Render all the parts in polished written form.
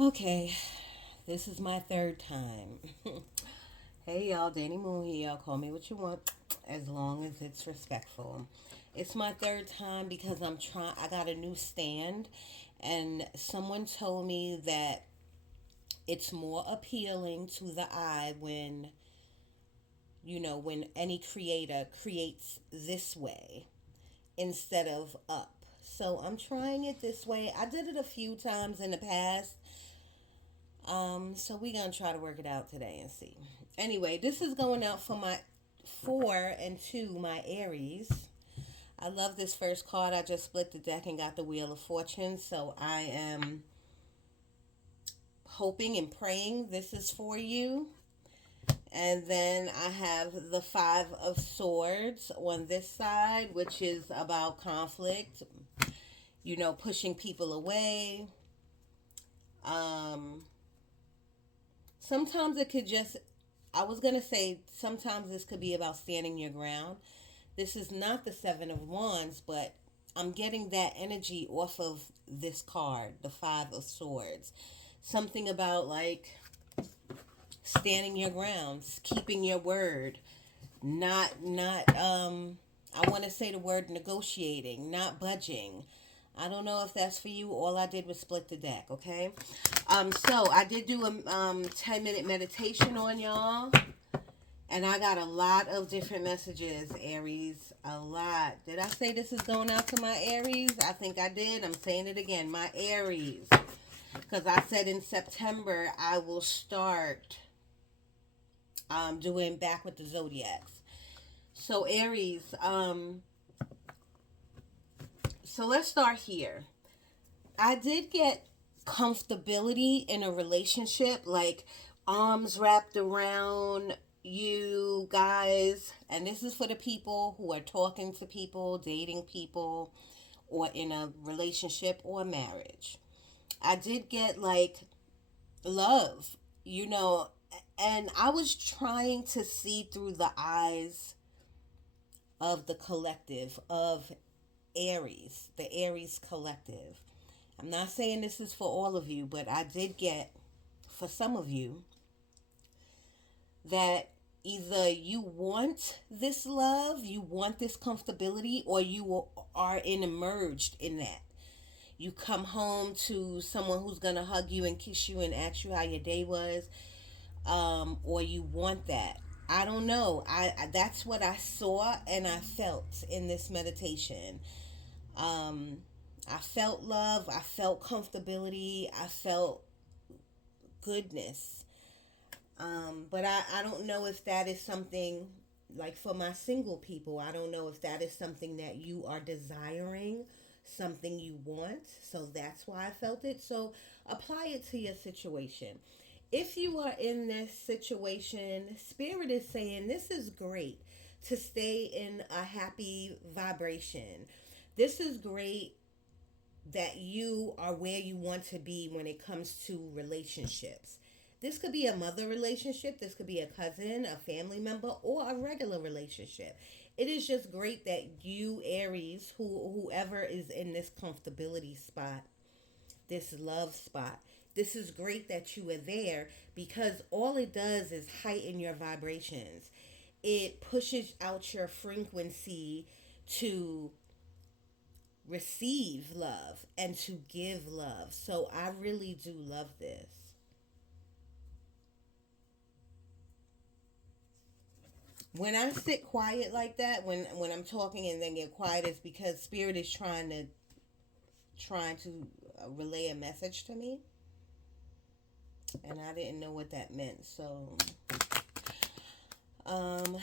Okay, this is my third time. Hey y'all, Danny Moon here. Y'all call me what you want, as long as it's respectful. It's my third time because I got a new stand, and someone told me that it's more appealing to the eye when when any creator creates this way instead of up. So I'm trying it this way. I did it a few times in the past. So we're gonna try to work it out today and see. Anyway, this is going out for my 4 and 2, my Aries. I love this first card. I just split the deck and got the Wheel of Fortune. So I am hoping and praying this is for you. And then I have the Five of Swords on this side, which is about conflict, pushing people away. Um, Sometimes it could just, I was going to say, sometimes this could be about standing your ground. This is not the Seven of Wands, but I'm getting that energy off of this card, the Five of Swords. Something about like standing your grounds, keeping your word, not I want to say the word negotiating, not budging. I don't know if that's for you. All I did was split the deck, okay? So I did do a 10-minute meditation on y'all. And I got a lot of different messages, Aries. A lot. Did I say this is going out to my Aries? I think I did. I'm saying it again. My Aries. Because I said in September I will start doing back with the zodiacs. So Aries, so let's start here. I did get comfortability in a relationship, like arms wrapped around you guys. And this is for the people who are talking to people, dating people, or in a relationship or marriage. I did get like love, you know, and I was trying to see through the eyes of the collective of Aries, the Aries collective. I'm not saying this is for all of you, but I did get for some of you that either you want this love, you want this comfortability, or you are immersed in that. You come home to someone who's going to hug you and kiss you and ask you how your day was, or you want that. I don't know. That's what I saw and I felt in this meditation. Um, I felt love. I felt comfortability. I felt goodness. But I don't know if that is something like for my single people. I don't know if that is something that you are desiring, something you want. So that's why I felt it. So apply it to your situation. If you are in this situation, Spirit is saying this is great to stay in a happy vibration. This is great that you are where you want to be when it comes to relationships. This could be a mother relationship, this could be a cousin, a family member, or a regular relationship. It is just great that you, Aries, whoever is in this comfortability spot, this love spot, this is great that you are there because all it does is heighten your vibrations. It pushes out your frequency to receive love and to give love. So I really do love this. When I sit quiet like that, when I'm talking and then get quiet, it's because Spirit is trying to relay a message to me, and I didn't know what that meant. So, um,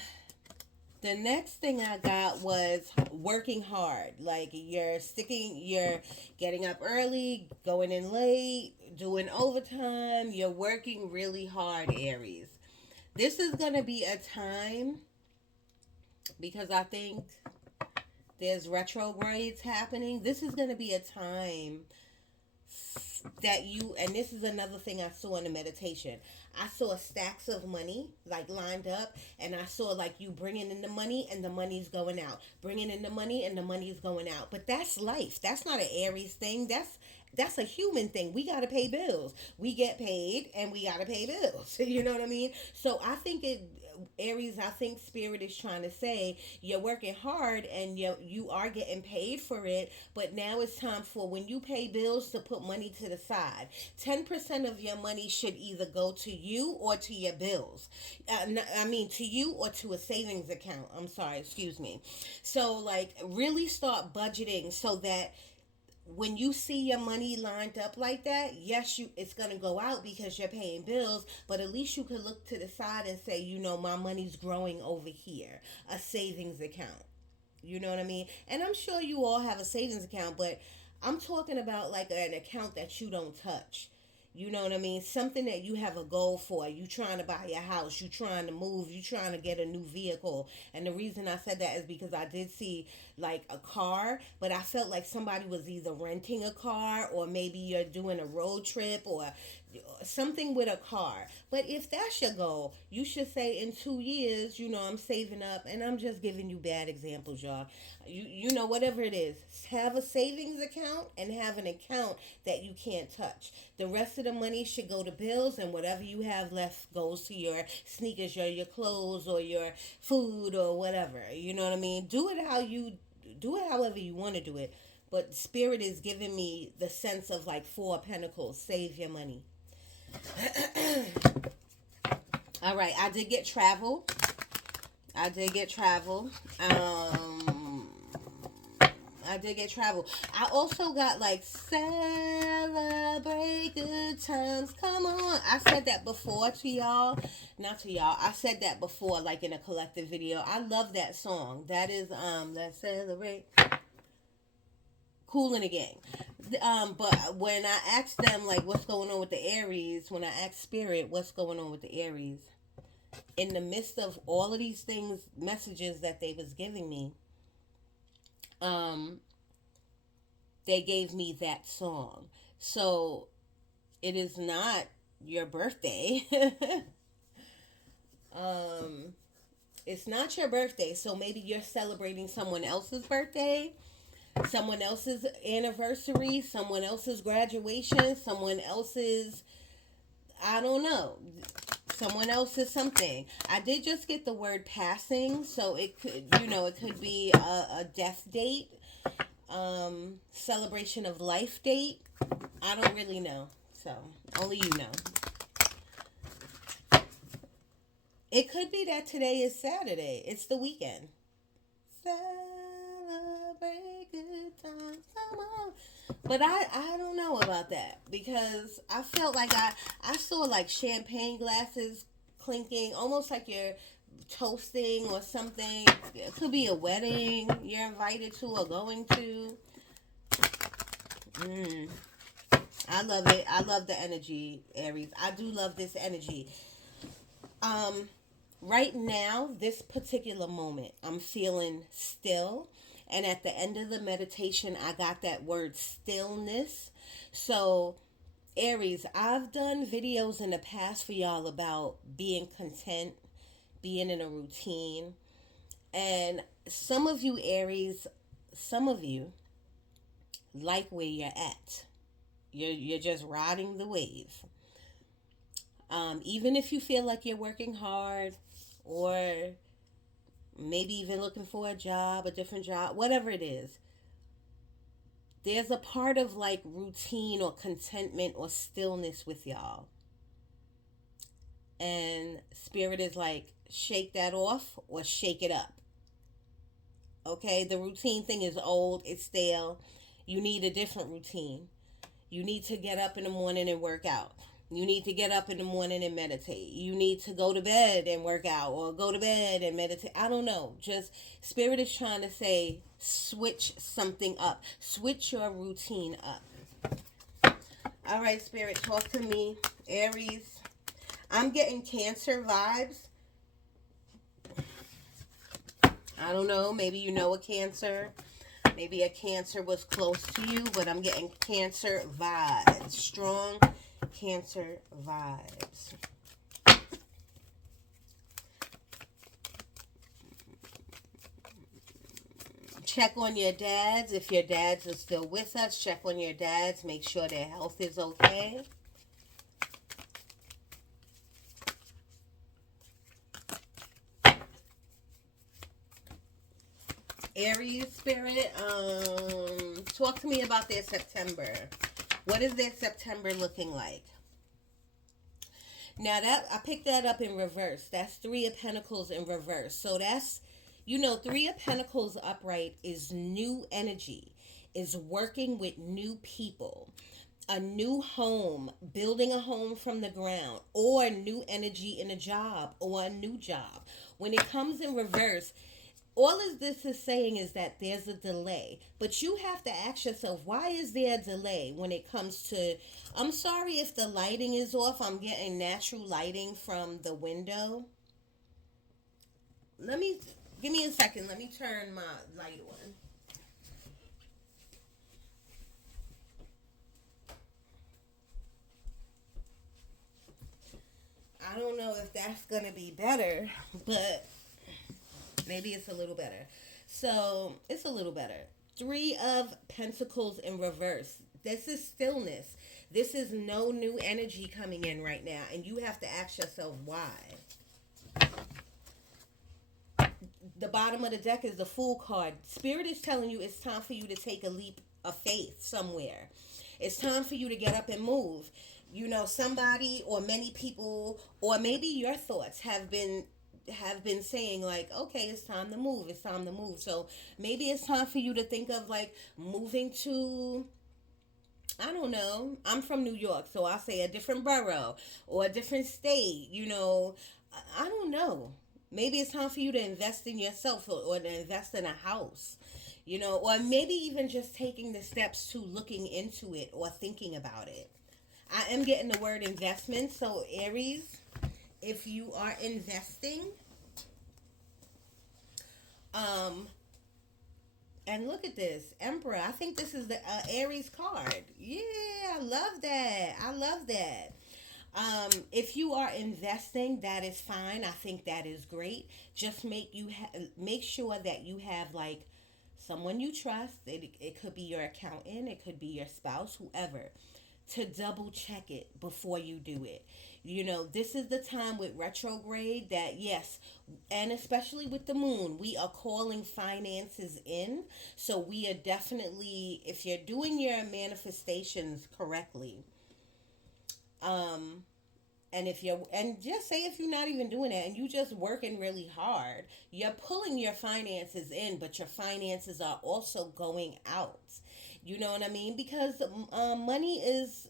the next thing I got was working hard. Like you're getting up early, going in late, doing overtime. You're working really hard, Aries. This is going to be a time because I think there's retrogrades happening. This is going to be a time that you, and this is another thing I saw in the meditation. I saw stacks of money like lined up, and I saw like you bringing in the money and the money's going out, bringing in the money and the money's going out. But that's life. That's not an Aries thing. That's That's a human thing. We got to pay bills. We get paid and we got to pay bills. You know what I mean? So I think Aries, I think Spirit is trying to say you're working hard and you are getting paid for it, but now it's time for when you pay bills to put money to the side. 10% of your money should either go to you or to your bills. I mean, to you or to a savings account. I'm sorry, excuse me. So, like, really start budgeting so that when you see your money lined up like that, yes, you it's gonna go out because you're paying bills, but at least you could look to the side and say, my money's growing over here, a savings account. You know what I mean? And I'm sure you all have a savings account, but I'm talking about like an account that you don't touch. You know what I mean? Something that you have a goal for. You trying to buy a house. You trying to move. You trying to get a new vehicle. And the reason I said that is because I did see like a car, but I felt like somebody was either renting a car or maybe you're doing a road trip or something with a car. But if that's your goal, you should say in 2 years, I'm saving up, and I'm just giving you bad examples, y'all. Whatever it is, have a savings account and have an account that you can't touch. The rest of the money should go to bills, and whatever you have left goes to your sneakers or your clothes or your food or whatever. You know what I mean? Do it however you want to do it. But Spirit is giving me the sense of like Four of Pentacles. Save your money. All right, I did get travel. I did get travel. I also got like celebrate good times. Come on. I said that before to y'all. Not to y'all. I said that before, like in a collective video. I love that song. That is let's celebrate. Cool in the Gang. But when I asked them like what's going on with the Aries, when I asked Spirit what's going on with the Aries, in the midst of all of these things, messages that they was giving me, they gave me that song. So it is not your birthday. It's not your birthday. So maybe you're celebrating someone else's birthday, someone else's anniversary, someone else's graduation, someone else's, I don't know, someone else's something. I did just get the word passing, so it could, it could be a death date, celebration of life date. I don't really know, so only you know. It could be that today is Saturday. It's the weekend. Celebrate good times, come on. But I don't know about that because I felt like I saw like champagne glasses clinking, almost like you're toasting or something. It could be a wedding you're invited to or going to. I love it. I love the energy, Aries. I do love this energy. Right now, this particular moment, I'm feeling still. And at the end of the meditation, I got that word stillness. So, Aries, I've done videos in the past for y'all about being content, being in a routine. And some of you, Aries, some of you like where you're at. You're just riding the wave. Even if you feel like you're working hard or maybe even looking for a job, a different job, whatever it is, there's a part of like routine or contentment or stillness with y'all. And Spirit is like, shake that off or shake it up. Okay, the routine thing is old, it's stale. You need a different routine. You need to get up in the morning and work out. You need to get up in the morning and meditate. You need to go to bed and work out or go to bed and meditate. I don't know. Just Spirit is trying to say switch something up. Switch your routine up. All right, Spirit, talk to me. Aries. I'm getting Cancer vibes. I don't know. Maybe you know a Cancer. Maybe a Cancer was close to you, but I'm getting Cancer vibes. Strong Cancer vibes. check on your dads. If your dads are still with us, check on your dads. Make sure their health is okay. Aries spirit, talk to me about their September. What is their September looking like? Now that I picked that up in reverse. That's Three of Pentacles in reverse. So that's, Three of Pentacles upright is new energy, is working with new people, a new home, building a home from the ground, or new energy in a job or a new job. When it comes in reverse, all of this is saying is that there's a delay, but you have to ask yourself, why is there a delay when it comes to, I'm sorry if the lighting is off. I'm getting natural lighting from the window. Let me, give me a second. Let me turn my light on. I don't know if that's going to be better, but maybe it's a little better. So it's a little better. Three of Pentacles in reverse. This is stillness. This is no new energy coming in right now. And you have to ask yourself why. The bottom of the deck is the Fool card. Spirit is telling you it's time for you to take a leap of faith somewhere. It's time for you to get up and move. Somebody or many people, or maybe your thoughts have been saying like, okay, it's time to move, it's time to move. So maybe it's time for you to think of like moving to, I don't know, I'm from New York, so I'll say a different borough or a different state. I don't know. Maybe it's time for you to invest in yourself, or to invest in a house, or maybe even just taking the steps to looking into it or thinking about it. I am getting the word investment. So Aries, if you are investing, um and look at this Emperor. I think this is the Aries card. Yeah, I love that. I love that. If you are investing, that is fine. I think that is great. Just make sure that you have like someone you trust. It could be your accountant, it could be your spouse, whoever, to double check it before you do it. This is the time with retrograde that, yes, and especially with the moon, we are calling finances in. So we are definitely, if you're doing your manifestations correctly, um, and just say if you're not even doing that and you just working really hard, you're pulling your finances in, but your finances are also going out. You know what I mean? Because money is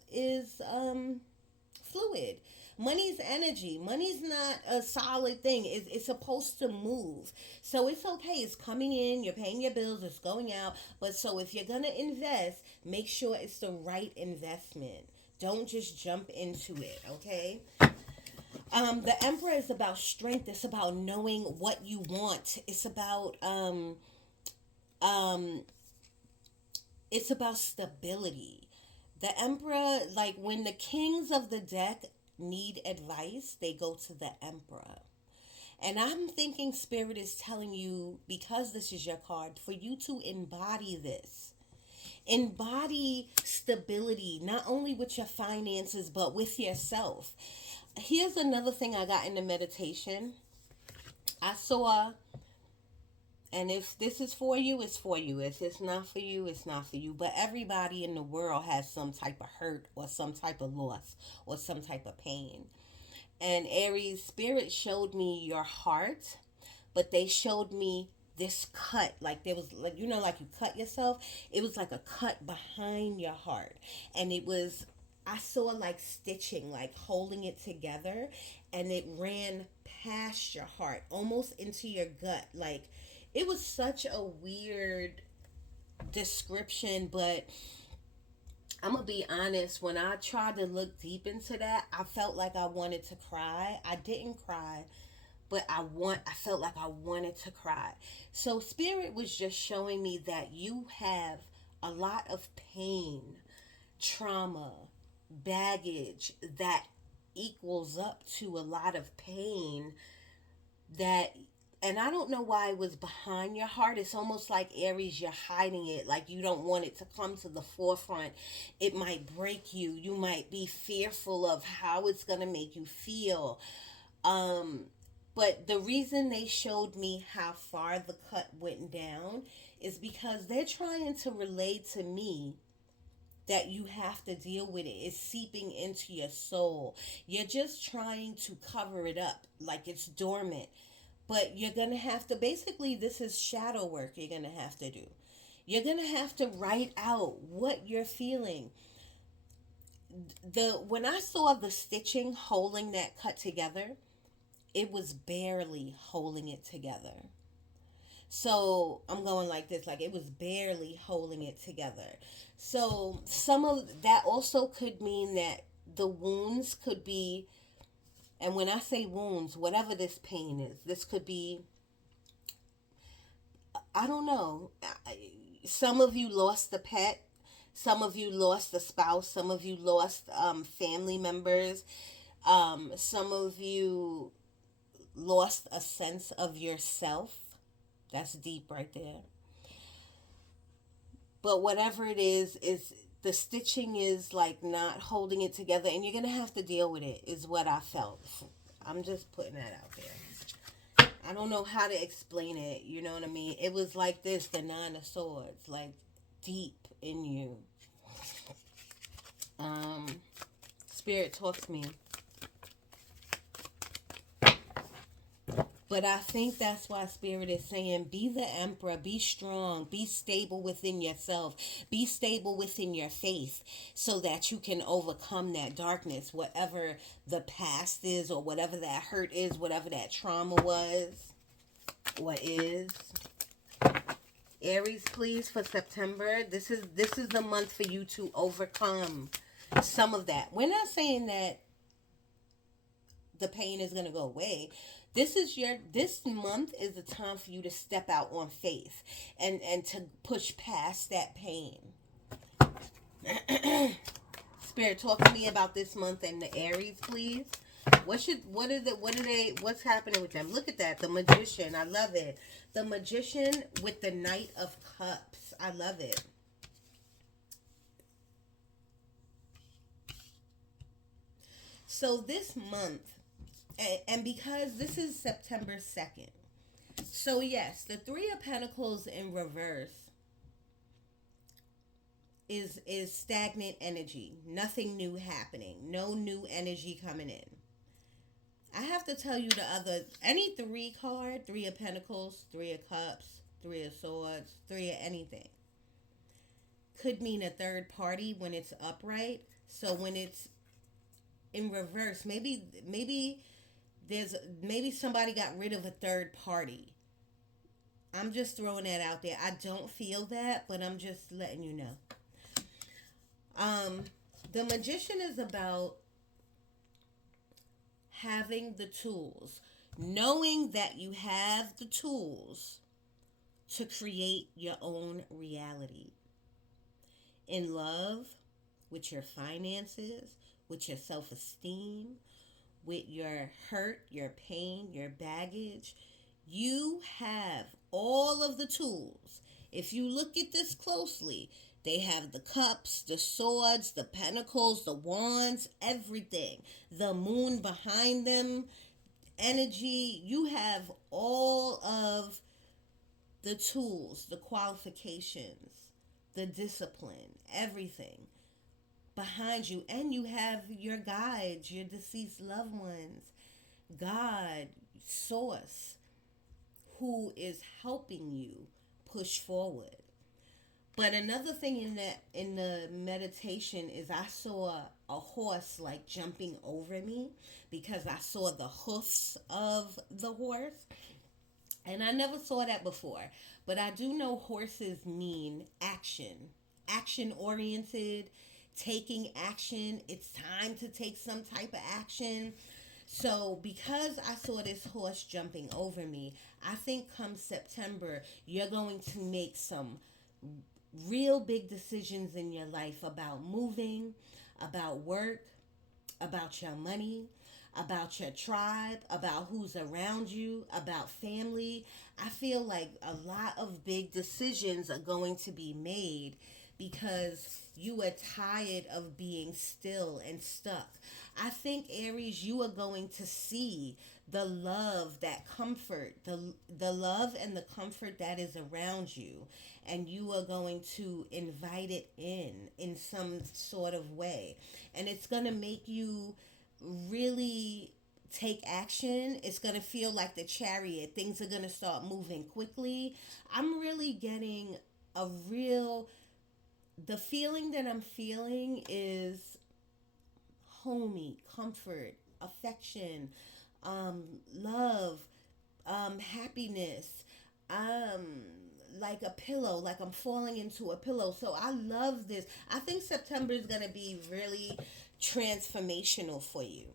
fluid. Money's energy. Money's not a solid thing. It's supposed to move. So it's okay. It's coming in. You're paying your bills. It's going out. But so if you're going to invest, make sure it's the right investment. Don't just jump into it, okay? The Emperor is about strength. It's about knowing what you want. Um, it's about stability. The Emperor, like when the kings of the deck need advice, they go to the Emperor. And I'm thinking Spirit is telling you, because this is your card, for you to embody this. Embody stability, not only with your finances, but with yourself. Here's another thing I got in the meditation. I saw, and if this is for you, it's for you. If it's not for you, it's not for you. But everybody in the world has some type of hurt or some type of loss or some type of pain. And Aries Spirit showed me your heart, but they showed me this cut. Like there was, like, like you cut yourself. It was like a cut behind your heart. And it was, I saw like stitching, like holding it together, and it ran past your heart, almost into your gut. Like it was such a weird description, but I'm gonna be honest, when I tried to look deep into that, I felt like I wanted to cry. I didn't cry, but I felt like I wanted to cry. So Spirit was just showing me that you have a lot of pain, trauma, baggage that equals up to a lot of pain that and I don't know why it was behind your heart. It's almost like Aries, you're hiding it, like you don't want it to come to the forefront. It might break you. You might be fearful of how it's gonna make you feel. Um, but the reason they showed me how far the cut went down is because they're trying to relate to me that you have to deal with it. It's seeping into your soul. You're just trying to cover it up like it's dormant. But you're going to have to, basically, this is shadow work you're going to have to do. You're going to have to write out what you're feeling. When I saw the stitching holding that cut together, it was barely holding it together. So I'm going like this, like it was barely holding it together. So some of that also could mean that the wounds could be, and when I say wounds, whatever this pain is, this could be, I don't know. Some of you lost a pet. Some of you lost a spouse. Some of you lost family members. Some of you lost a sense of yourself. That's deep right there. But whatever it is the stitching is like not holding it together, and you're gonna have to deal with it. Is what I felt. I'm just putting that out there. I don't know how to explain it. You know what I mean? It was like this: the Nine of Swords, like deep in you. Um, Spirit, talk to me. But I think that's why Spirit is saying, be the emperor, be strong, be stable within yourself, be stable within your faith so that you can overcome that darkness, whatever the past is or whatever that hurt is, whatever that trauma was or is. Aries, please, for September. This is the month for you to overcome some of that. We're not saying that the pain is going to go away. This month is the time for you to step out on faith and to push past that pain. Spirit, talk to me about this month and the Aries, please. What's happening with them? Look at that, the Magician. I love it. The Magician with the Knight of Cups. I love it. So this month, and because this is September 2nd, so yes, the Three of Pentacles in reverse is stagnant energy. Nothing new happening. No new energy coming in. I have to tell you the other, any three card, Three of Pentacles, Three of Cups, Three of Swords, Three of anything, could mean a third party when it's upright. So when it's in reverse, maybe somebody got rid of a third party. I'm just throwing that out there. I don't feel that, but I'm just letting you know. The Magician is about having the tools, knowing that you have the tools to create your own reality. In love, with your finances, with your self-esteem, with your hurt, your pain, your baggage. You have all of the tools. If you look at this closely, they have the cups, the swords, the pentacles, the wands, everything. The moon behind them, energy. You have all of the tools, the qualifications, the discipline, everything behind you. And you have your guides, your deceased loved ones, God, source, who is helping you push forward. But another thing in the meditation is I saw a horse like jumping over me because I saw the hoofs of the horse. And I never saw that before. But I do know horses mean action. Action oriented, taking action. It's time to take some type of action. So because I saw this horse jumping over me, I think come September, you're going to make some real big decisions in your life about moving, about work, about your money, about your tribe, about who's around you, about family. I feel like a lot of big decisions are going to be made because you are tired of being still and stuck. I think, Aries, you are going to see the love, that comfort, the love and the comfort that is around you, and you are going to invite it in some sort of way. And it's going to make you really take action. It's going to feel like the chariot. Things are going to start moving quickly. I'm really getting a real, the feeling that I'm feeling is homey, comfort, affection, love, happiness, um, like a pillow, like I'm falling into a pillow. So I love this. I think September is going to be really transformational for you.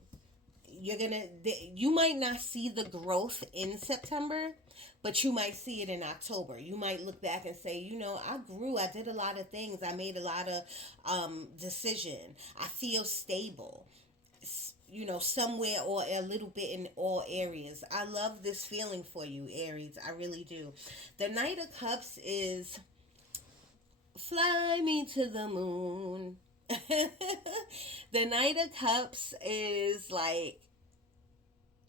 You might not see the growth in September, but you might see it in October. You might look back and say, I grew, I did a lot of things, I made a lot of decision, I feel stable, somewhere or a little bit in all areas. I love this feeling for you, Aries. I really do. The Knight of Cups is fly me to the moon. The Knight of Cups is like,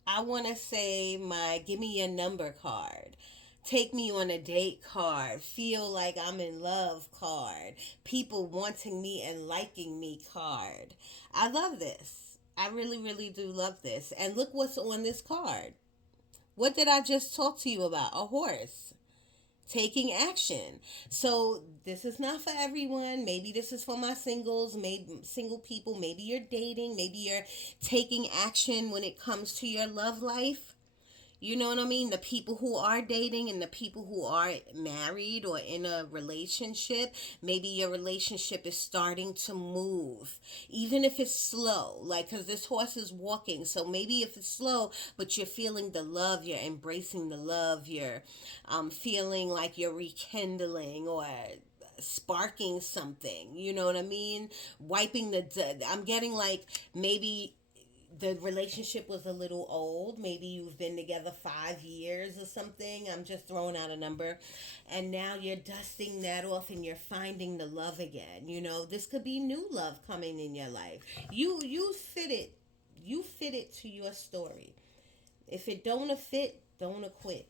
I want to say, my give me your number card. Take me on a date card. Feel like I'm in love card. People wanting me and liking me card. I love this. I really, really do love this. And look what's on this card. What did I just talk to you about? A horse taking action. So this is not for everyone. Maybe this is for my singles, maybe single people, maybe you're dating, maybe you're taking action when it comes to your love life. You know what I mean? The people who are dating and the people who are married or in a relationship, maybe your relationship is starting to move, even if it's slow. Like, because this horse is walking, so maybe if it's slow, but you're feeling the love, you're embracing the love, you're feeling like you're rekindling or sparking something. You know what I mean? Wiping I'm getting like maybe the relationship was a little old. Maybe you've been together 5 years or something. I'm just throwing out a number. And now you're dusting that off and you're finding the love again. This could be new love coming in your life. You fit it. You fit it to your story. If it don't fit, don't quit.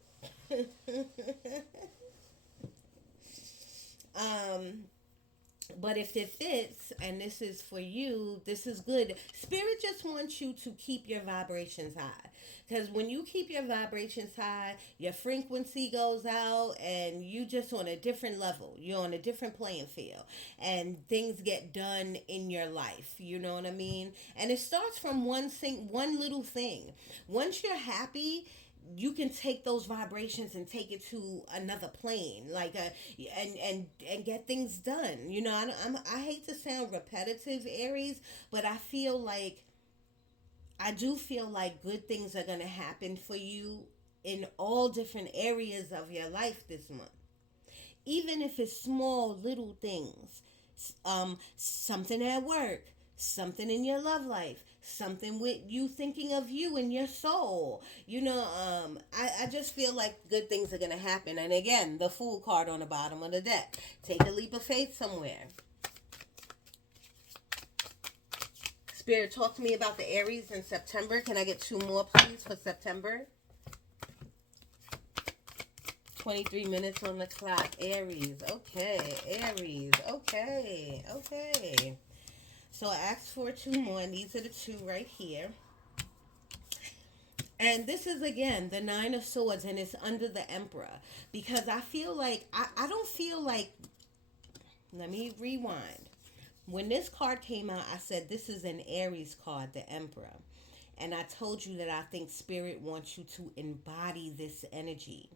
um But if it fits and this is for you, this is good. Spirit just wants you to keep your vibrations high. Because when you keep your vibrations high, your frequency goes out and you just on a different level. You're on a different playing field. And things get done in your life. You know what I mean? And it starts from one little thing. Once you're happy, you can take those vibrations and take it to another plane, like and get things done. I hate to sound repetitive, Aries, but I do feel like good things are going to happen for you in all different areas of your life this month, even if it's small little things. Something at work, something in your love life, something with you thinking of you and your soul. I just feel like good things are gonna happen. And again, the Fool card on the bottom of the deck. Take a leap of faith somewhere. Spirit, talk to me about the Aries in September. Can I get 2 more, please, for September? 23 minutes on the clock. Aries. Okay. Aries. Okay. Okay. So I asked for 2 more, and these are the 2 right here. And this is, again, the 9 of Swords, and it's under the Emperor. Because I feel like, I don't feel like, let me rewind. When this card came out, I said this is an Aries card, the Emperor. And I told you that I think Spirit wants you to embody this energy.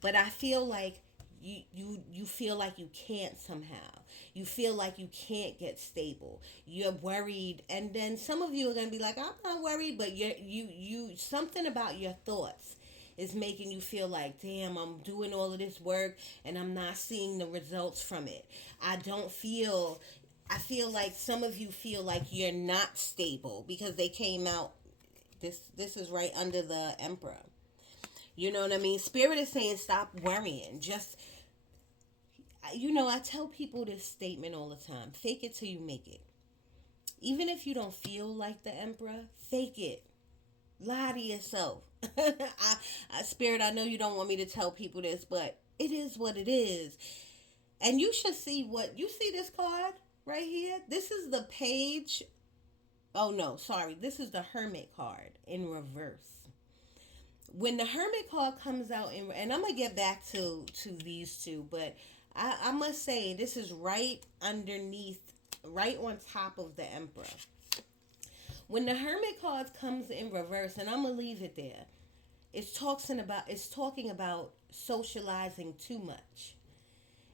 But I feel like you feel like you can't somehow. You feel like you can't get stable. You're worried, and then some of you are gonna be like, "I'm not worried," but you something about your thoughts is making you feel like, damn, I'm doing all of this work and I'm not seeing the results from it. I don't feel I feel like some of you feel like you're not stable because they came out. This is right under the Emperor. You know what I mean? Spirit is saying stop worrying. Just, I tell people this statement all the time: fake it till you make it. Even if you don't feel like the Emperor, fake it. Lie to yourself. Spirit, I know you don't want me to tell people this, but it is what it is. And you should see what you see this card right here. This is the page. Oh no, sorry. This is the Hermit card in reverse. When the Hermit card comes out in, and I'm gonna get back to these two, but I must say this is right underneath, right on top of the Emperor. When the Hermit card comes in reverse, and I'm gonna leave it there, it's talking about socializing too much.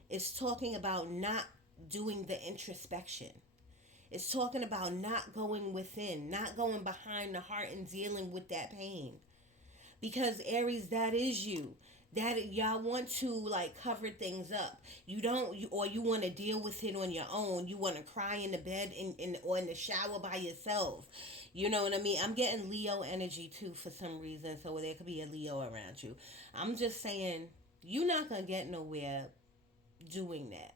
It's talking about not doing the introspection. It's talking about not going within, not going behind the heart and dealing with that pain. Because Aries, that is you. That y'all want to like cover things up. You don't, or you want to deal with it on your own. You want to cry in the bed or in the shower by yourself. You know what I mean? I'm getting Leo energy too for some reason, so there could be a Leo around you. I'm just saying, you're not gonna get nowhere doing that.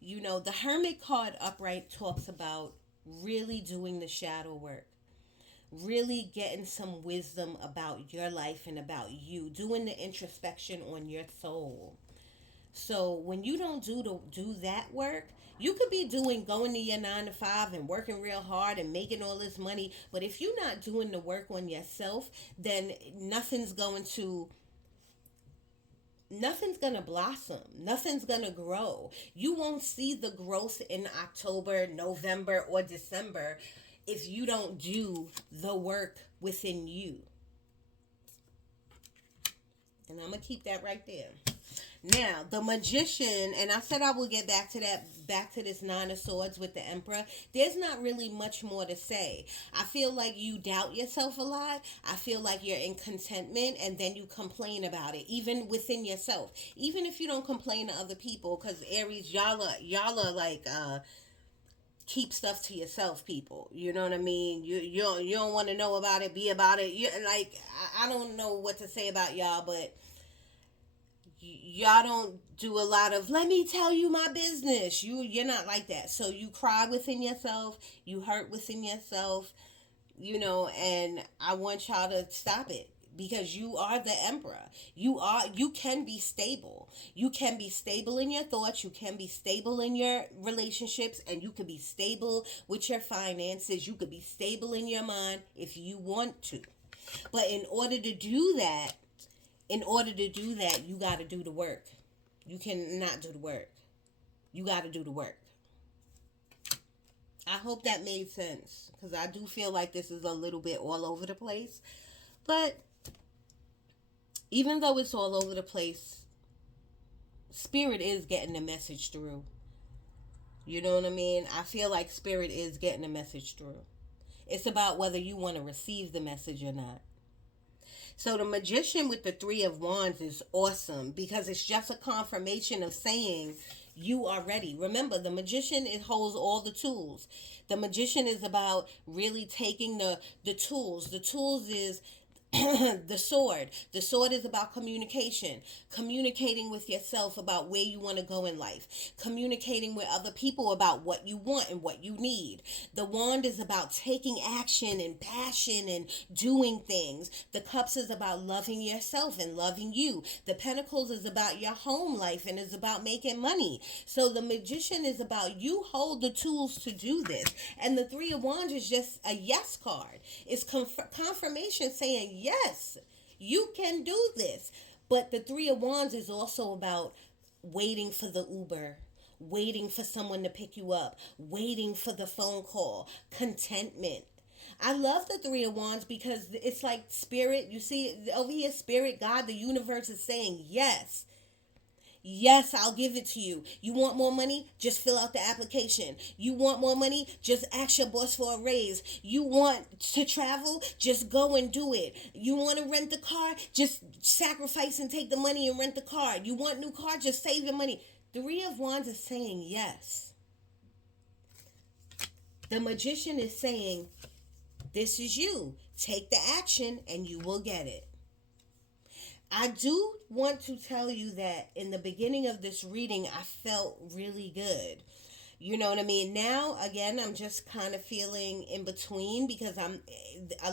The Hermit card upright talks about really doing the shadow work, really getting some wisdom about your life and about you, doing the introspection on your soul. So when you don't do that work, you could be doing going to your 9 to 5 and working real hard and making all this money, but if you're not doing the work on yourself, then nothing's gonna blossom. Nothing's gonna grow. You won't see the growth in October, November, or December if you don't do the work within you. And I'm gonna keep that right there. Now, the Magician, and I said I will get back to this Nine of Swords with the Emperor. There's not really much more to say. I feel like you doubt yourself a lot. I feel like you're in contentment, and then you complain about it, even within yourself. Even if you don't complain to other people, because Aries, y'all are like keep stuff to yourself, people. You know what I mean? You don't want to know about it, be about it. You like I don't know what to say about y'all, but y'all don't do a lot of let me tell you my business. You're not like that. So you cry within yourself, you hurt within yourself, and I want y'all to stop it because you are the Emperor. You can be stable. You can be stable in your thoughts, you can be stable in your relationships, and you could be stable with your finances. You could be stable in your mind if you want to. But in order to do that, you got to do the work. You cannot do the work. You got to do the work. I hope that made sense because I do feel like this is a little bit all over the place. But even though it's all over the place, Spirit is getting the message through. You know what I mean? I feel like Spirit is getting the message through. It's about whether you want to receive the message or not. So the Magician with the Three of Wands is awesome because it's just a confirmation of saying you are ready. Remember, the Magician, it holds all the tools. The Magician is about really taking the tools. The tools is the sword. The sword is about communication, communicating with yourself about where you want to go in life, communicating with other people about what you want and what you need. The wand is about taking action and passion and doing things. The cups is about loving yourself and loving you. The pentacles is about your home life and is about making money. So the Magician is about you hold the tools to do this. And the Three of Wands is just a yes card. It's confirmation saying yes, you can do this. But the Three of Wands is also about waiting for the Uber, waiting for someone to pick you up, waiting for the phone call, contentment. I love the Three of Wands because it's like Spirit, you see over here, Spirit, God, the universe is saying yes. Yes, I'll give it to you. You want more money? Just fill out the application. You want more money? Just ask your boss for a raise. You want to travel? Just go and do it. You want to rent the car? Just sacrifice and take the money and rent the car. You want a new car? Just save your money. Three of Wands is saying yes. The Magician is saying, this is you. Take the action and you will get it. I do want to tell you that in the beginning of this reading, I felt really good. You know what I mean? Now, again, I'm just kind of feeling in between because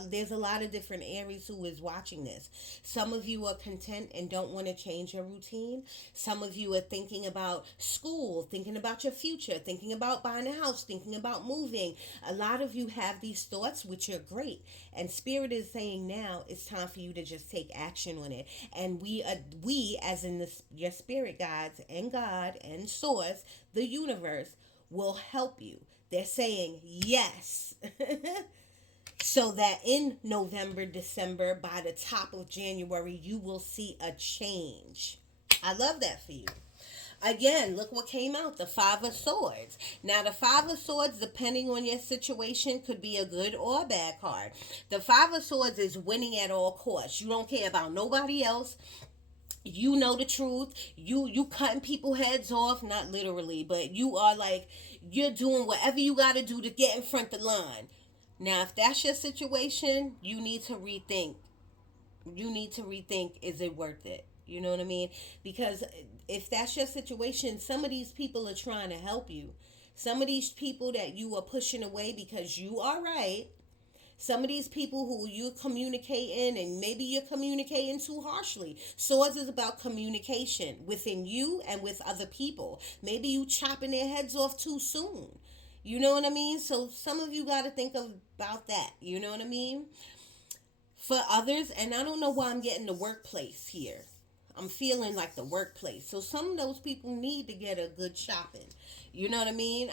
there's a lot of different Aries who is watching this. Some of you are content and don't want to change your routine. Some of you are thinking about school, thinking about your future, thinking about buying a house, thinking about moving. A lot of you have these thoughts, which are great. And Spirit is saying now it's time for you to just take action on it. And we as in your spirit guides and God and Source, the universe, will help you. They're saying yes. So that in November, December, by the top of January, you will see a change. I love that for you. Again, look what came out, the Five of Swords. Now, the Five of Swords, depending on your situation, could be a good or a bad card. The Five of Swords is winning at all costs. You don't care about nobody else. You know the truth. You cutting people heads off, not literally, but you are like, you're doing whatever you got to do to get in front of the line. Now, if that's your situation, you need to rethink. You need to rethink, is it worth it? You know what I mean? Because if that's your situation, some of these people are trying to help you. Some of these people that you are pushing away because you are right, some of these people who you're communicating, and maybe you're communicating too harshly. Swords is about communication within you and with other people. Maybe you chopping their heads off too soon. You know what I mean? So some of you got to think about that. You know what I mean? For others, and I don't know why I'm getting the workplace here. I'm feeling like the workplace. So some of those people need to get a good shopping. You know what I mean?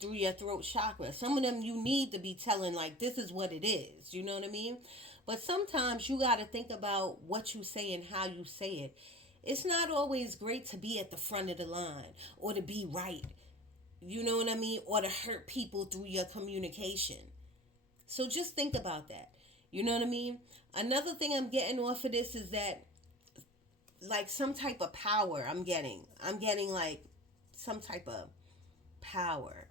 Through your throat chakra. Some of them you need to be telling like this is what it is. You know what I mean? But sometimes you got to think about what you say and how you say it. It's not always great to be at the front of the line or to be right. You know what I mean? Or to hurt people through your communication. So just think about that. You know what I mean? Another thing I'm getting off of this is that like some type of power I'm getting. I'm getting like some type of power.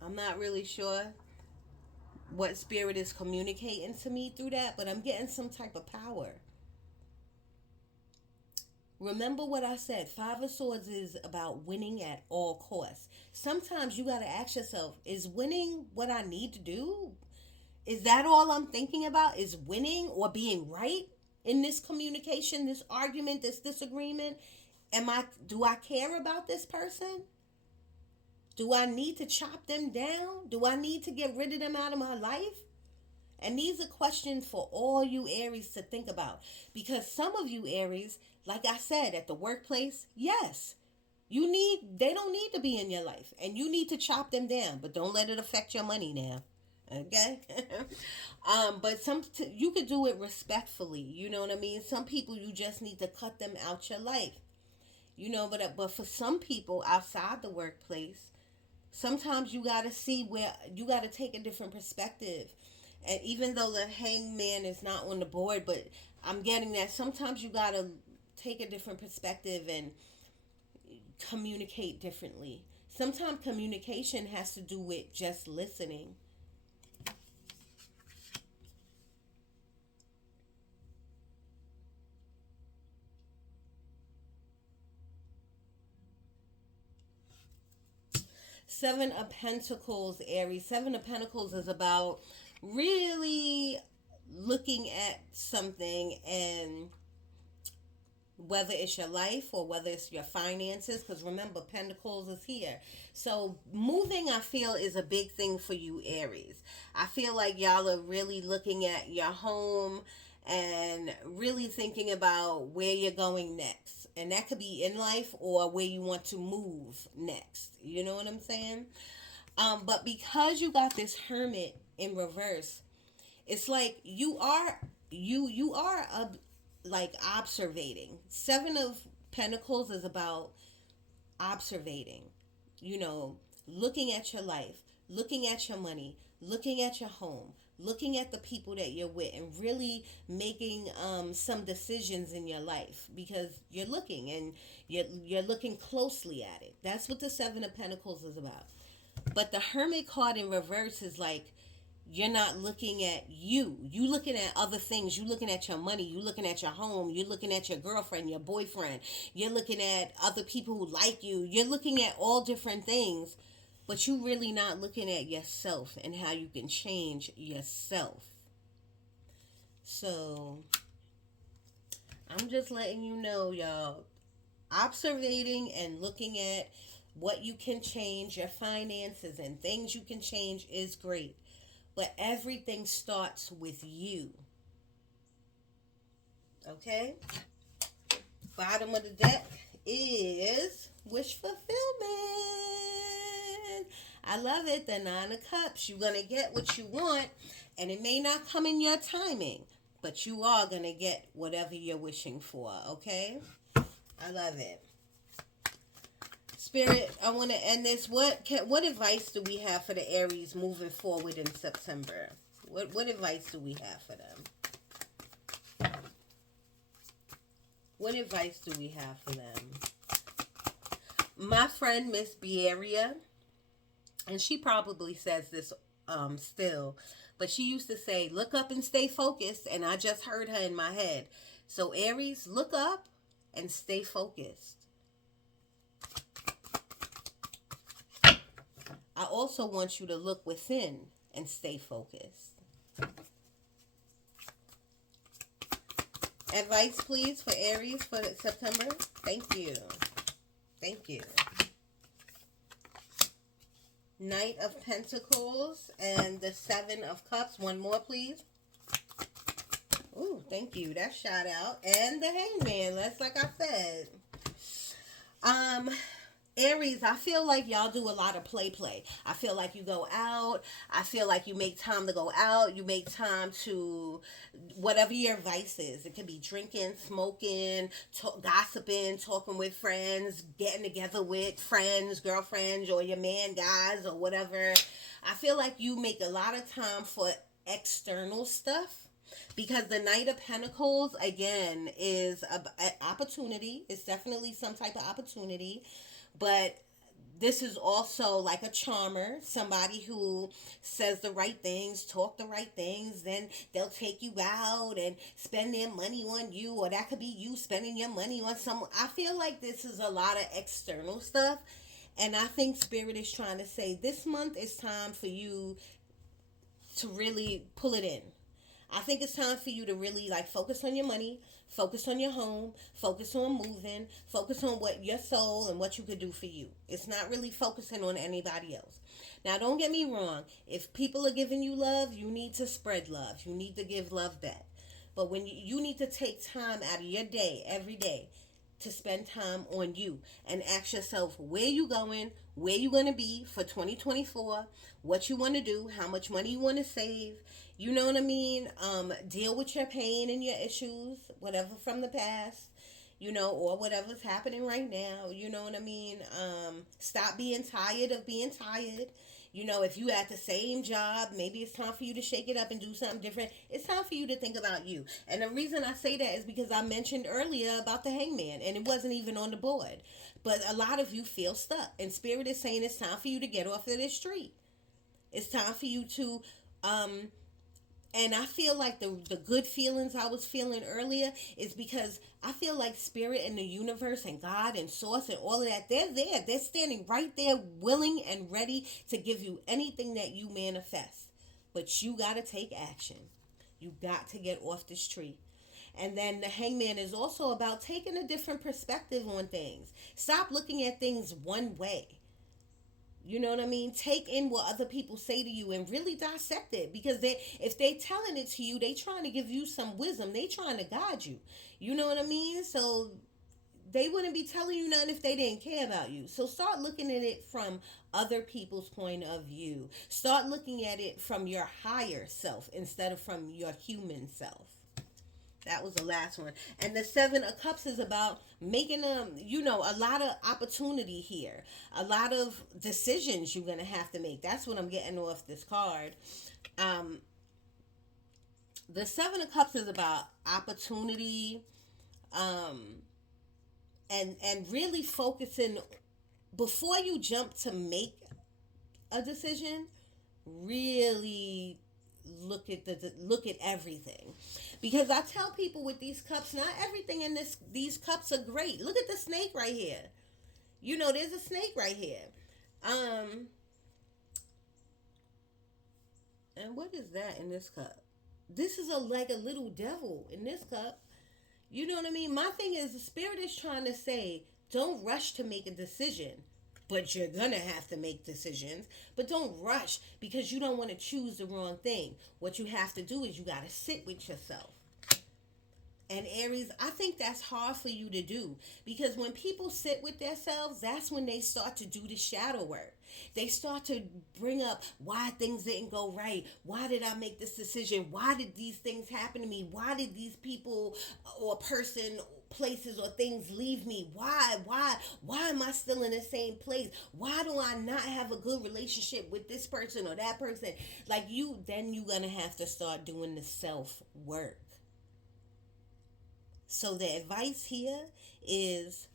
I'm not really sure what spirit is communicating to me through that, but I'm getting some type of power. Remember what I said. Five of Swords is about winning at all costs. Sometimes you got to ask yourself, is winning what I need to do? Is that all I'm thinking about? Is winning or being right in this communication, this argument, this disagreement? Do I care about this person? Do I need to chop them down? Do I need to get rid of them out of my life? And these are questions for all you Aries to think about. Because some of you Aries, like I said, at the workplace, yes, they don't need to be in your life. And you need to chop them down. But don't let it affect your money now. Okay? But you could do it respectfully. You know what I mean? Some people, you just need to cut them out your life. You know, but for some people outside the workplace, sometimes you got to see where you got to take a different perspective. And even though the hangman is not on the board, but I'm getting that sometimes you got to take a different perspective and communicate differently. Sometimes communication has to do with just listening. Seven of Pentacles, Aries. Seven of Pentacles is about really looking at something, and whether it's your life or whether it's your finances, because remember, Pentacles is here. So moving, I feel, is a big thing for you Aries. I feel like y'all are really looking at your home and really thinking about where you're going next. And that could be in life or where you want to move next. You know what I'm saying? But because you got this Hermit in reverse, it's like you are like observating. Seven of Pentacles is about observating. You know, looking at your life, looking at your money, looking at your home, looking at the people that you're with, and really making some decisions in your life because you're looking and you're looking closely at it. That's what the Seven of Pentacles is about. But the Hermit card in reverse is like you're not looking at you. You looking at other things. You looking at your money. You looking at your home. You're looking at your girlfriend, your boyfriend. You're looking at other people who like you. You're looking at all different things, but you really not looking at yourself and how you can change yourself. So I'm just letting you know, y'all. Observating and looking at what you can change, your finances and things you can change is great. But everything starts with you. Okay? Bottom of the deck is wish fulfillment. I love it. The Nine of Cups. You're going to get what you want, and it may not come in your timing, but you are going to get whatever you're wishing for. Okay? I love it. Spirit, I want to end this. What advice do we have for the Aries moving forward in September? What advice do we have for them? What advice do we have for them? My friend Miss Bieria, and she probably says this still, but she used to say, "Look up and stay focused," and I just heard her in my head. So Aries, look up and stay focused. I also want you to look within and stay focused. Advice, please, for Aries for September. Thank you. Thank you. Knight of Pentacles and the Seven of Cups. One more, please. Ooh, thank you. That shot out. And the Hangman. That's like I said. Aries, I feel like y'all do a lot of play. I feel like you go out. I feel like you make time to go out. You make time to whatever your vice is. It could be drinking, smoking, gossiping, talking with friends, getting together with friends, girlfriends, or your man guys, or whatever. I feel like you make a lot of time for external stuff. Because the Knight of Pentacles, again, is an opportunity. It's definitely some type of opportunity. But this is also like a charmer, somebody who says the right things, talk the right things, then they'll take you out and spend their money on you, or that could be you spending your money on someone. I feel like this is a lot of external stuff, and I think Spirit is trying to say this month is time for you to really pull it in. I think it's time for you to really like focus on your money, focus on your home, focus on moving, focus on what your soul and what you could do for you. It's not really focusing on anybody else. Now, don't get me wrong. If people are giving you love, you need to spread love. You need to give love back. But when you need to take time out of your day, every day, to spend time on you and ask yourself where you going, where you going to be for 2024, what you want to do, how much money you want to save. You know what I mean? Deal with your pain and your issues, whatever from the past, or whatever's happening right now. You know what I mean? Stop being tired of being tired. If you at the same job, maybe it's time for you to shake it up and do something different. It's time for you to think about you. And the reason I say that is because I mentioned earlier about the Hangman, and it wasn't even on the board. But a lot of you feel stuck, and Spirit is saying it's time for you to get off of this street. It's time for you to, and I feel like the good feelings I was feeling earlier is because I feel like Spirit and the universe and God and Source and all of that, they're there. They're standing right there willing and ready to give you anything that you manifest. But you got to take action. You got to get off the street. And then the Hangman is also about taking a different perspective on things. Stop looking at things one way. You know what I mean? Take in what other people say to you and really dissect it. Because if they telling it to you, they trying to give you some wisdom. They trying to guide you. You know what I mean? So they wouldn't be telling you nothing if they didn't care about you. So start looking at it from other people's point of view. Start looking at it from your higher self instead of from your human self. That was the last one. And the Seven of Cups is about making a lot of opportunity here. A lot of decisions you're going to have to make. That's what I'm getting off this card. The Seven of Cups is about opportunity, and really focusing before you jump to make a decision, really look at everything, because I tell people with these cups, not everything in these cups are great. Look at the snake right here. There's a snake right here. Um, and what is that in this cup? This is like a little devil in this cup. You know what I mean? My thing is, the spirit is trying to say, don't rush to make a decision, but you're gonna have to make decisions. But don't rush because you don't want to choose the wrong thing. What you have to do is you gotta sit with yourself. And Aries, I think that's hard for you to do, because when people sit with themselves, that's when they start to do the shadow work. They start to bring up why things didn't go right. Why did I make this decision? Why did these things happen to me? Why did these people or person, places or things leave me? Why am I still in the same place? Why do I not have a good relationship with this person or that person? Like, then you're going to have to start doing the self work. So the advice here is,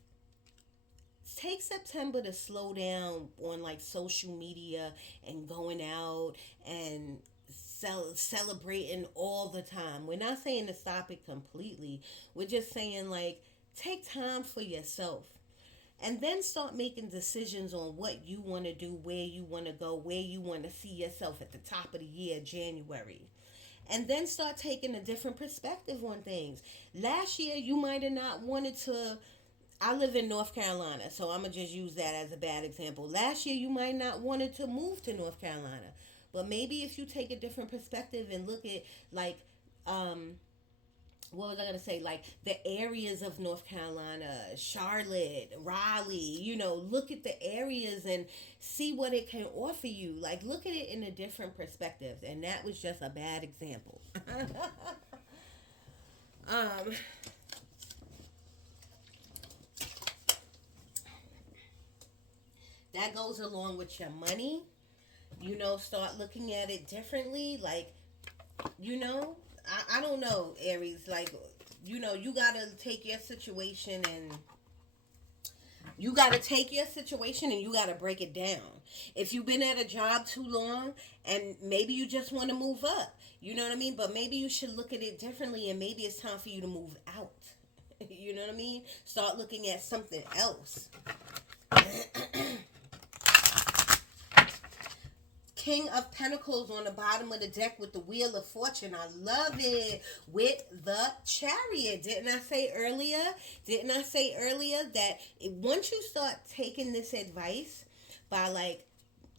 take September to slow down on like social media and going out and celebrating all the time. We're not saying to stop it completely. We're just saying, like, take time for yourself. And then start making decisions on what you want to do, where you want to go, where you want to see yourself at the top of the year, January. And then start taking a different perspective on things. Last year, you might have not wanted to. I live in North Carolina, so I'm going to just use that as a bad example. Last year, you might not wanted to move to North Carolina. But maybe if you take a different perspective and look at, like, what was I going to say? Like, the areas of North Carolina, Charlotte, Raleigh, look at the areas and see what it can offer you. Like, look at it in a different perspective. And that was just a bad example. um, that goes along with your money. Start looking at it differently. Like, I don't know, Aries. Like, you gotta take your situation and you gotta break it down. If you've been at a job too long and maybe you just want to move up, you know what I mean? But maybe you should look at it differently, and maybe it's time for you to move out. You know what I mean? Start looking at something else. King of Pentacles on the bottom of the deck with the Wheel of Fortune. I love it. With the Chariot. Didn't I say earlier that once you start taking this advice by, like,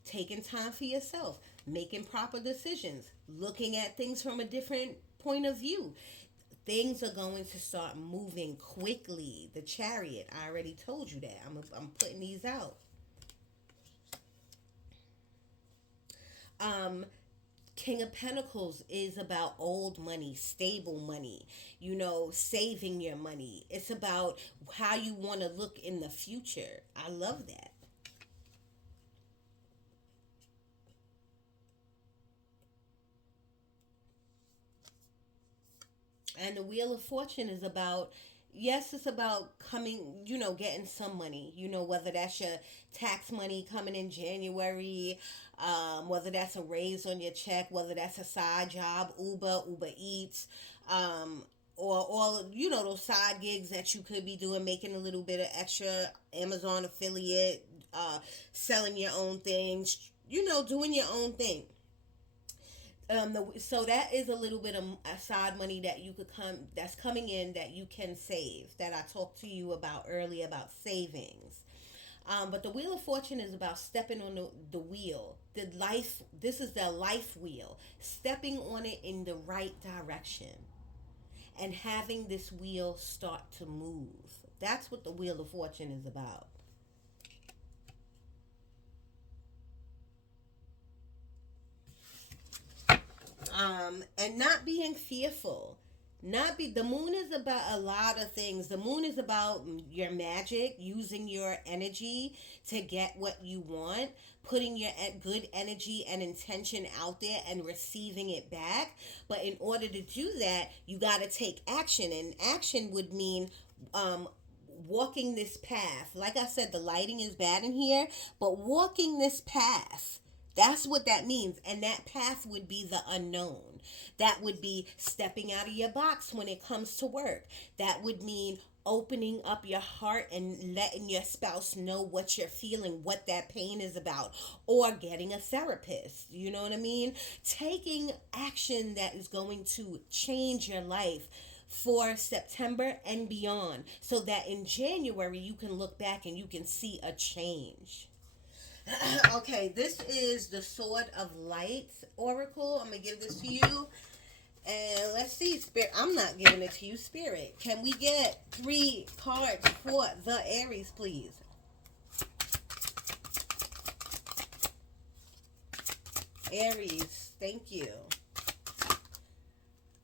taking time for yourself, making proper decisions, looking at things from a different point of view, things are going to start moving quickly. The Chariot. I already told you that. I'm putting these out. King of Pentacles is about old money, stable money, saving your money. It's about how you want to look in the future. I love that. And the Wheel of Fortune is about, yes, it's about coming, getting some money, whether that's your tax money coming in January, whether that's a raise on your check, whether that's a side job, Uber Eats, or all, those side gigs that you could be doing, making a little bit of extra, Amazon affiliate, selling your own things, doing your own thing. So that is a little bit of side money that that's coming in that you can save, that I talked to you about earlier, about savings. But the Wheel of Fortune is about stepping on the wheel. This is the life wheel. Stepping on it in the right direction. And having this wheel start to move. That's what the Wheel of Fortune is about. And not being fearful. Not be The moon is about a lot of things. The moon is about your magic, using your energy to get what you want, putting your good energy and intention out there and receiving it back. But in order to do that, you got to take action, and action would mean walking this path. Like I said, the lighting is bad in here, but walking this path That's what that means. And that path would be the unknown. That would be stepping out of your box when it comes to work. That would mean opening up your heart and letting your spouse know what you're feeling, what that pain is about, or getting a therapist. You know what I mean? Taking action that is going to change your life for September and beyond, so that in January you can look back and you can see a change. Okay, this is the Sword of Light Oracle. I'm going to give this to you. And let's see, Spirit. I'm not giving it to you, Spirit. Can we get 3 cards for the Aries, please? Aries, thank you.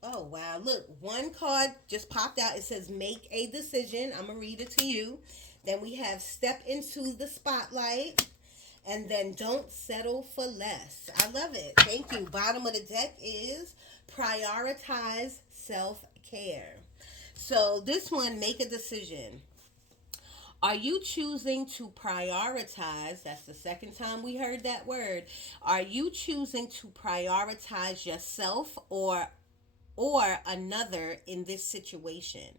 Oh, wow. Look, one card just popped out. It says, make a decision. I'm going to read it to you. Then we have step into the spotlight. And then don't settle for less. I love it. Thank you. Bottom of the deck is prioritize self-care. So this one, make a decision. Are you choosing to prioritize? That's the second time we heard that word. Are you choosing to prioritize yourself or another in this situation?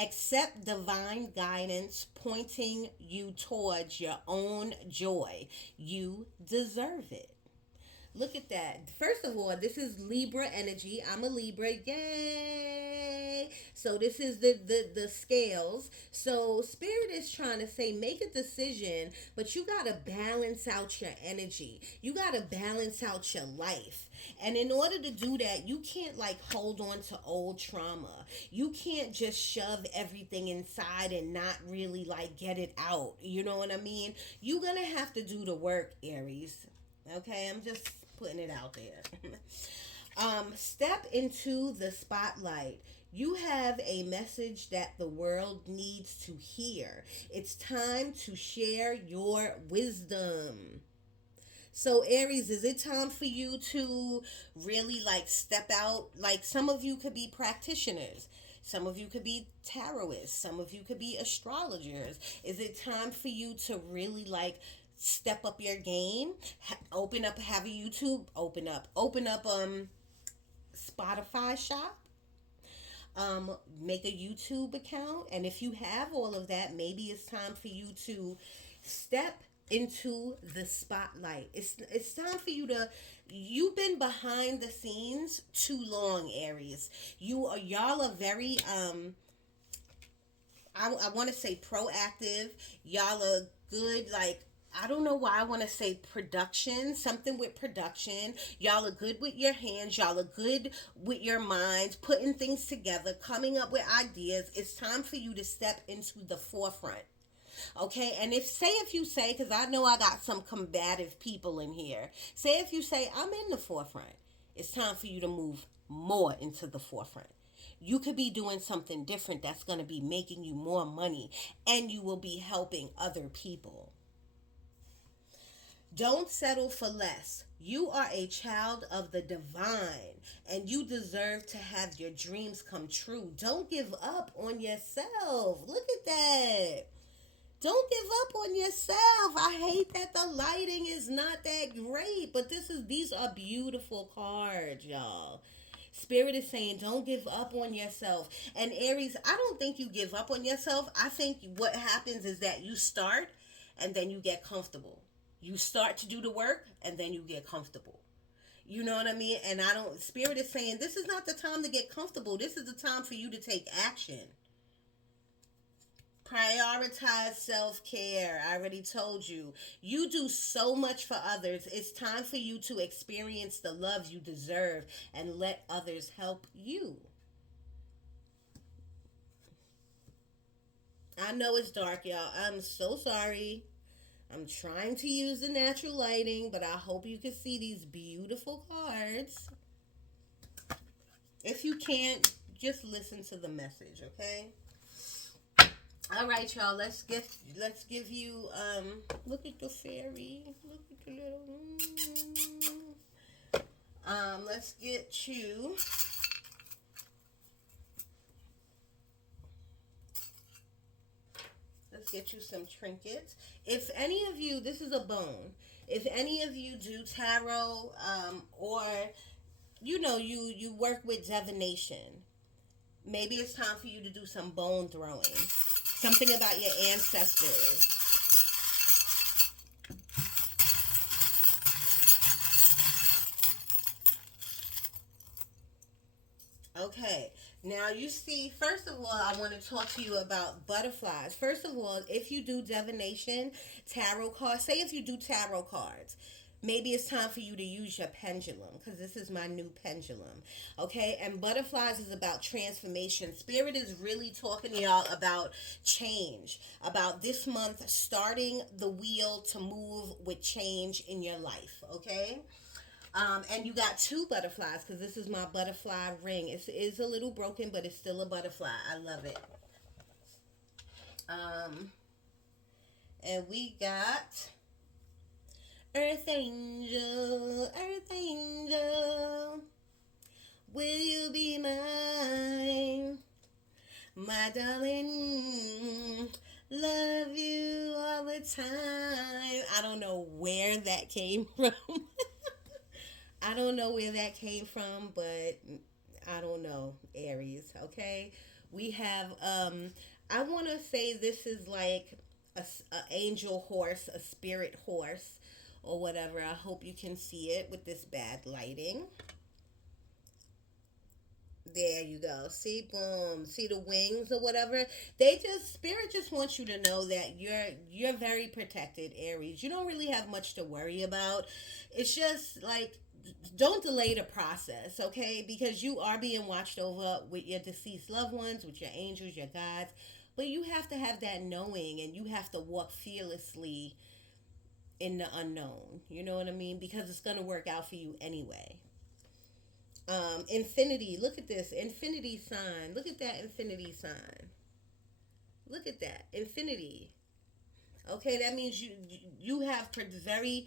Accept divine guidance pointing you towards your own joy. You deserve it. Look at that. First of all, this is Libra energy. I'm a Libra. Yay! So this is the scales. So Spirit is trying to say make a decision, but you got to balance out your energy. You got to balance out your life. And in order to do that, you can't like hold on to old trauma. You can't just shove everything inside and not really like get it out. You know what I mean? You're going to have to do the work, Aries. Okay, I'm just putting it out there. Step into the spotlight. You have a message that the world needs to hear. It's time to share your wisdom. So Aries, is it time for you to really like step out? Like some of you could be practitioners. Some of you could be tarotists. Some of you could be astrologers. Is it time for you to really like step up your game? Open up, have a YouTube, open up Spotify shop, make a YouTube account. And if you have all of that, maybe it's time for you to step into the spotlight. It's time for you to, you've been behind the scenes too long, Aries. Y'all are very I want to say proactive. Y'all are good, like, I don't know why I want to say production, something with production. Y'all are good with your hands. Y'all are good with your minds, putting things together, coming up with ideas. It's time for you to step into the forefront. Okay, and if you say, because I know I got some combative people in here, say if you say, I'm in the forefront, it's time for you to move more into the forefront. You could be doing something different that's going to be making you more money, and you will be helping other people. Don't settle for less. You are a child of the divine, and you deserve to have your dreams come true. Don't give up on yourself. Look at that. Don't give up on yourself. I hate that the lighting is not that great, but these are beautiful cards, y'all. Spirit is saying don't give up on yourself. And Aries, I don't think you give up on yourself. I think what happens is that you start and then you get comfortable. You start to do the work and then you get comfortable. You know what I mean? And Spirit is saying this is not the time to get comfortable. This is the time for you to take action. Prioritize self-care. I already told you. You do so much for others. It's time for you to experience the love you deserve and let others help you. I know it's dark, y'all. I'm so sorry. I'm trying to use the natural lighting, but I hope you can see these beautiful cards. If you can't, just listen to the message, okay? All right, y'all. Let's give you look at the fairy. Look at the little let's get you let's get you some trinkets. If any of you, this is a bone. If any of you do tarot, or you work with divination, maybe it's time for you to do some bone throwing. Something about your ancestors. Okay, now you see, first of all, I want to talk to you about butterflies. First of all, if you do divination, tarot cards, say if you do tarot cards, maybe it's time for you to use your pendulum because this is my new pendulum. Okay, and butterflies is about transformation. Spirit is really talking to y'all about change, about this month starting the wheel to move with change in your life. Okay. And you got two butterflies because this is my butterfly ring. It is a little broken, but it's still a butterfly. I love it. Um, and we got Earth Angel, will you be mine, my darling? Love you all the time. I don't know where that came from. I don't know where that came from, but I don't know, Aries, okay? We have I want to say this is like a angel horse, a spirit horse or whatever. I hope you can see it with this bad lighting. There you go. See, boom. See the wings or whatever. Spirit just wants you to know that you're very protected, Aries. You don't really have much to worry about. It's just like don't delay the process, okay? Because you are being watched over with your deceased loved ones, with your angels, your gods. But you have to have that knowing and you have to walk fearlessly in the unknown. You know what I mean? Because it's going to work out for you anyway. Infinity. Look at this infinity sign. Look at that infinity sign. Look at that infinity. Okay, that means you have very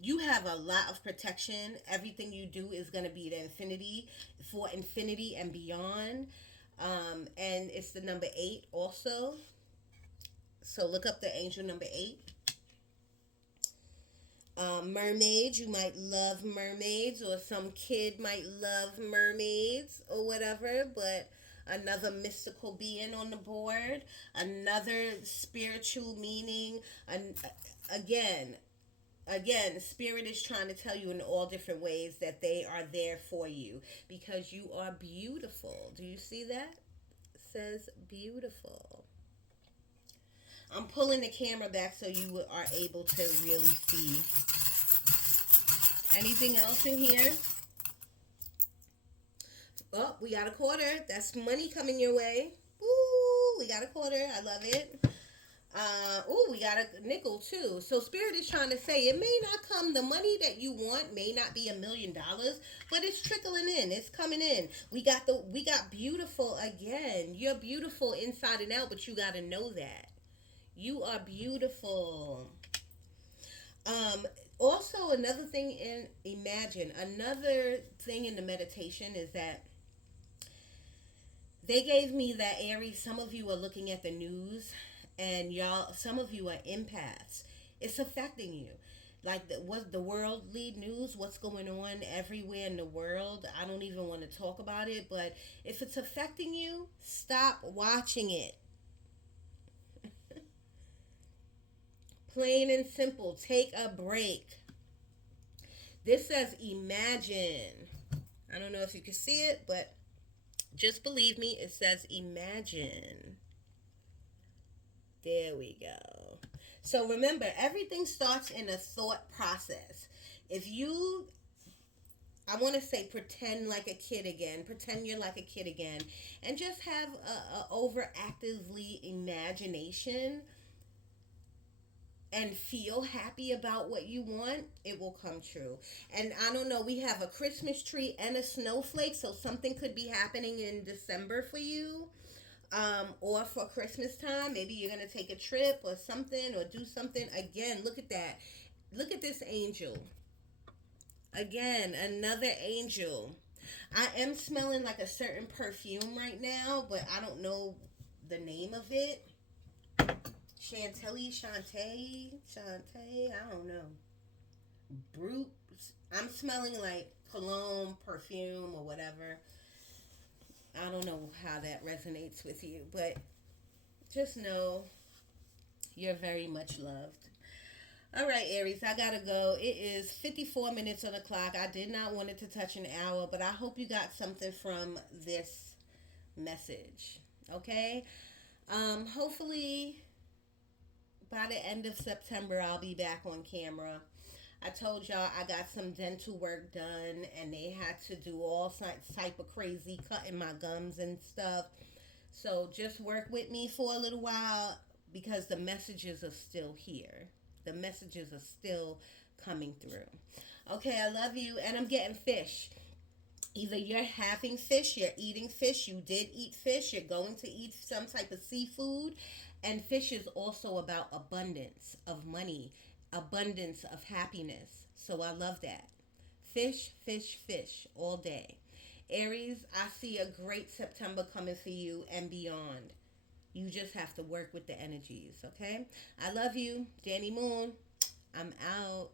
you have a lot of protection. Everything you do is going to be the infinity for infinity and beyond. And it's the number 8 also. So look up the angel number 8. Mermaids, you might love mermaids, or some kid might love mermaids or whatever, but another mystical being on the board, another spiritual meaning, and again, spirit is trying to tell you in all different ways that they are there for you because you are beautiful. Do you see that? It says beautiful. I'm pulling the camera back so you are able to really see. Anything else in here? Oh, we got a quarter. That's money coming your way. Ooh, we got a quarter. I love it. We got a nickel too. So spirit is trying to say it may not come. The money that you want may not be $1,000,000, but it's trickling in. It's coming in. We got beautiful again. You're beautiful inside and out, but you got to know that you are beautiful. Um, Also, another thing another thing in the meditation is that they gave me that Aries. Some of you are looking at the news, and some of you are empaths. It's affecting you. Like what the worldly news, what's going on everywhere in the world. I don't even want to talk about it, but if it's affecting you, stop watching it. Plain and simple. Take a break. This says imagine. I don't know if you can see it, but just believe me, it says imagine. There we go. So remember, everything starts in a thought process. If you, I want to say, pretend like a kid again. Pretend you're like a kid again. And just have a overactively imagination and feel happy about what you want, it will come true. And I don't know, we have a Christmas tree and a snowflake, so something could be happening in December for you. Or for Christmas time, maybe you're gonna take a trip or something or do something. Again, look at that. Look at this angel. Again, another angel. I am smelling like a certain perfume right now, but I don't know the name of it. Chantilly, Shantae, I don't know. brute. I'm smelling like cologne, perfume, or whatever. I don't know how that resonates with you, but just know you're very much loved. All right, Aries, I gotta go. It is 54 minutes on the clock. I did not want it to touch an hour, but I hope you got something from this message. Okay? Hopefully by the end of September, I'll be back on camera. I told y'all I got some dental work done, and they had to do all type of crazy cutting my gums and stuff. So just work with me for a little while because the messages are still here. The messages are still coming through. Okay, I love you, and I'm getting fish. Either you're having fish, you're eating fish, you did eat fish, you're going to eat some type of seafood. And fish is also about abundance of money, abundance of happiness. So I love that. Fish, fish, fish all day. Aries, I see a great September coming for you and beyond. You just have to work with the energies, okay? I love you. Danny Moon, I'm out.